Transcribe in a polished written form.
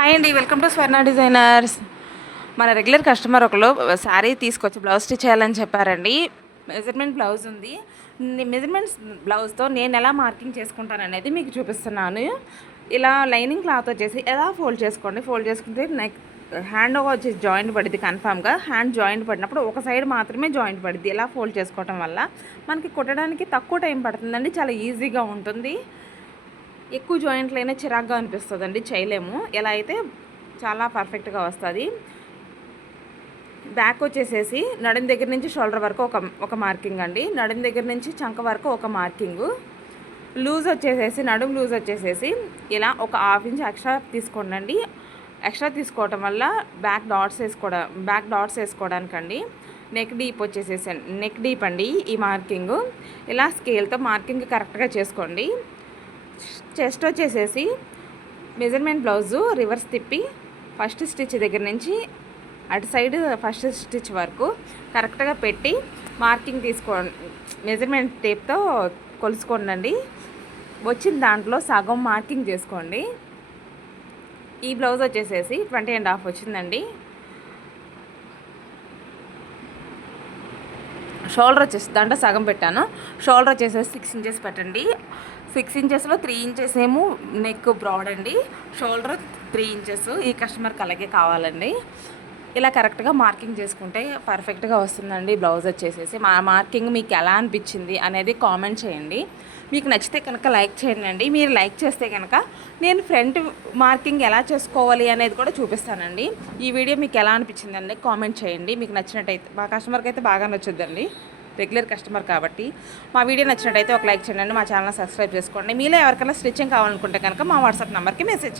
Hi అండి, welcome to Swarna designers. మన regular customer ఒకరు శారీ తీసుకొచ్చి బ్లౌజ్ స్టిచ్ చేయాలని చెప్పారండి. మెజర్మెంట్ బ్లౌజ్ ఉంది. మెజర్మెంట్స్ బ్లౌజ్తో నేను ఎలా మార్కింగ్ చేసుకుంటాను అనేది మీకు చూపిస్తున్నాను. ఇలా లైనింగ్ క్లాత్ వచ్చేసి ఎలా ఫోల్డ్ చేసుకోండి. ఫోల్డ్ చేసుకుంటే నెక్ హ్యాండ్ వచ్చేసి జాయింట్ పడుద్ది. కన్ఫామ్గా హ్యాండ్ జాయింట్ పడినప్పుడు ఒక సైడ్ మాత్రమే జాయింట్ పడుద్ది. ఎలా ఫోల్డ్ చేసుకోవటం వల్ల మనకి కుట్టడానికి తక్కువ టైం పడుతుందండి. చాలా ఈజీగా ఉంటుంది. ఎక్కువ జాయింట్లైనా చిరాగ్గా అనిపిస్తుందండి, చేయలేము. ఎలా అయితే చాలా పర్ఫెక్ట్గా వస్తుంది. బ్యాక్ వచ్చేసేసి నడుం దగ్గర నుంచి షోల్డర్ వరకు ఒక మార్కింగ్ అండి. నడుం దగ్గర నుంచి చంక వరకు ఒక మార్కింగు. లూజ్ వచ్చేసేసి నడుం లూజ్ వచ్చేసేసి ఇలా ఒక ½ ఇంచ్ ఎక్స్ట్రా తీసుకోండి. ఎక్స్ట్రా తీసుకోవటం వల్ల బ్యాక్ డాట్స్ వేసుకోవడానికండి. నెక్ డీప్ వచ్చేసేసి నెక్ డీప్ అండి ఈ మార్కింగు. ఇలా స్కేల్తో మార్కింగ్ కరెక్ట్గా చేసుకోండి. చెస్ట్ వచ్చేసేసి మెజర్మెంట్ బ్లౌజు రివర్స్ తిప్పి ఫస్ట్ స్టిచ్ దగ్గర నుంచి అటు సైడ్ ఫస్ట్ స్టిచ్ వరకు కరెక్ట్గా పెట్టి మార్కింగ్ తీసుకోండి. మెజర్మెంట్ టేప్తో కొలుసుకోండి. వచ్చిన దాంట్లో సగం మార్కింగ్ చేసుకోండి. ఈ బ్లౌజ్ వచ్చేసేసి 20.5 వచ్చిందండి. షోల్డర్ వచ్చేసి దాంట్లో సగం పెట్టాను. షోల్డర్ వచ్చేసేసి 6 ఇంచెస్ పెట్టండి. 6 ఇంచెస్లో 3 ఇంచెస్ ఏమో నెక్ బ్రాడ్ అండి. Shoulder 3 inches. ఈ కస్టమర్కి అలాగే కావాలండి. ఇలా కరెక్ట్గా మార్కింగ్ చేసుకుంటే పర్ఫెక్ట్గా వస్తుందండి. బ్లౌజ్ వచ్చేసేసి మా మార్కింగ్ మీకు ఎలా అనిపించింది అనేది కామెంట్ చేయండి. మీకు నచ్చితే కనుక లైక్ చేయండి. మీరు లైక్ చేస్తే కనుక నేను ఫ్రంట్ మార్కింగ్ ఎలా చేసుకోవాలి అనేది కూడా చూపిస్తానండి. ఈ వీడియో మీకు ఎలా అనిపించిందండి కామెంట్ చేయండి. మీకు నచ్చినట్టయితే, మా కస్టమర్కి అయితే బాగా నచ్చుద్దండి, రెగ్యులర్ కస్టమర్ కాబట్టి. మా వీడియో నచ్చినట్టయితే ఒక లైక్ చేయండి. మా ఛానల్ సబ్స్క్రైబ్ చేసుకోండి. మీలో ఎవరికైనా స్టిచ్చింగ్ కావాలనుకుంటే కనుక మా వాట్సాప్ నెంబర్కి మెసేజ్ చేయండి.